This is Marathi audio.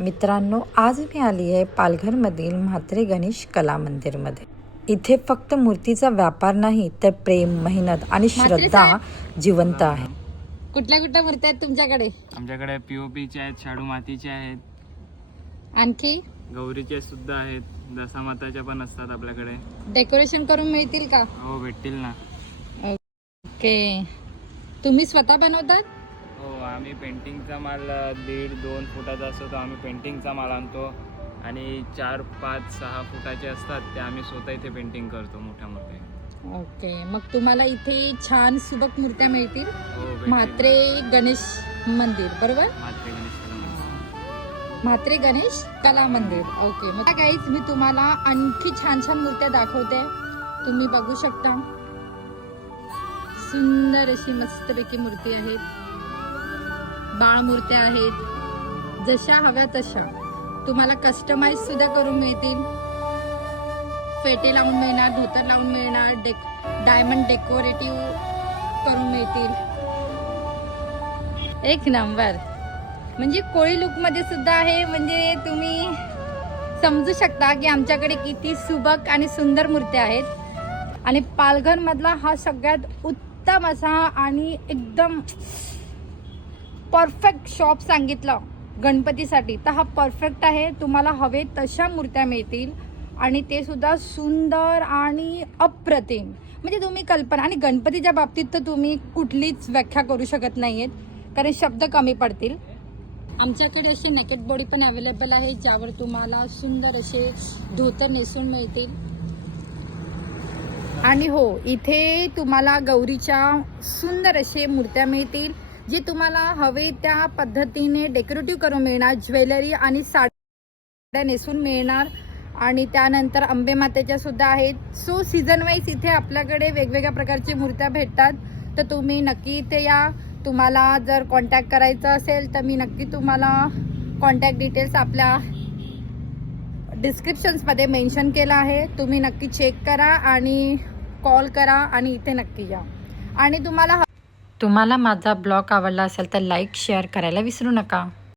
मित्रांनो, आज मी आली आहे पालघरमधील म्हात्रे गणेश कला मंदिरमध्ये. इथे फक्त मूर्तीचा व्यापार नाही तर प्रेम, मेहनत आणि श्रद्धा जिवंत आहे. कुठल्या मूर्त्या आहेत तुमच्याकडे? आमच्याकडे पीओपीचे आहेत, शाडू मातीचे आहेत, आणखी गौरीचे सुद्धा आहेत, दशामाताच्या पण असतात आपल्याकडे. डेकोरेशन करून मिळतील का? हो, भेटतील ना. ओके, तुम्ही स्वतः बनवतात? हो, आम्ही पेंटिंगचा माल 1.5-2 फुटाचा असतो तो आम्ही पेंटिंगचा माल आणतो आणि 4, 5, 6 फुटाचे असतात ते आम्ही स्वतः इथे पेंटिंग करतो मोठ्या मोठे. ओके, मग तुम्हाला इथे छान सुबक मूर्त्या मिळतील. हो, भेटतील. म्हात्रे गणेश मंदिर, बरोबर? म्हात्रे गणेश कला मंदिर. म्हात्रे गणेश कला मंदिर. ओके, मग गाईज मी तुम्हाला आणखी छान छान मूर्त्या दाखवते. तुम्ही बघू शकता, सुंदर अशी मस्तपैकी मूर्ती आहेत. बाळ मूर्त्या आहेत, जशा हव्या तशा तुम्हाला कस्टमाइज सुद्धा करून मिळतील. फेटे लावून मिळणार, धोतर लावून मिळणार, डायमंड डेकोरेटिव्ह करून मिळतील. एक नंबर, म्हणजे कोळी लुक मध्ये सुद्धा आहे. म्हणजे तुम्ही समजू शकता की आमच्याकडे किती सुबक आणि सुंदर मूर्त्या आहेत. आणि पालघर मधला हा सगळ्यात उत्तम असा आणि एकदम परफेक्ट शॉप सांगितलं गणपतीसाठी तर हा परफेक्ट आहे. तुम्हाला हवे तशा मूर्त्या मिळतील आणि ते सुद्धा सुंदर आणि अप्रतिम. म्हणजे तुम्ही कल्पना, आणि गणपतीच्या बाबतीत तर तुम्ही कुठलीच व्याख्या करू शकत नाहीयेत कारण शब्द कमी पडतील. आमच्याकडे असे नेकेड बॉडी पण अवेलेबल आहे ज्यावर तुम्हाला सुंदर असे धोतर नेसून मिळतील. आणि हो, इथे तुम्हाला गौरीच्या सुंदर असे मूर्त्या मिळतील जे तुम्हाला हवे त्या पद्धतीने डेकोरेटिव्ह करून मिळणार. ज्वेलरी आणि साड्या नेसून मिळणार. आणि त्यानंतर अंबे मातेच्या सुद्धा आहेत. सो सीझन वाईज इथे आपल्याकडे वेगवेगळ्या प्रकारची मूर्त्या भेटतात. तर तुम्ही नक्की इथे या. तुम्हाला जर कॉन्टॅक्ट करायचा असेल तर मी नक्की तुम्हाला कॉन्टॅक्ट डिटेल्स आपल्या डिस्क्रिप्शन्समध्ये मेन्शन केलं आहे. तुम्ही नक्की चेक करा आणि कॉल करा आणि इथे नक्की या. आणि तुम्हाला तुम्हाला माझा ब्लॉग आवडला असेल तर लाईक, शेअर करायला विसरू नका.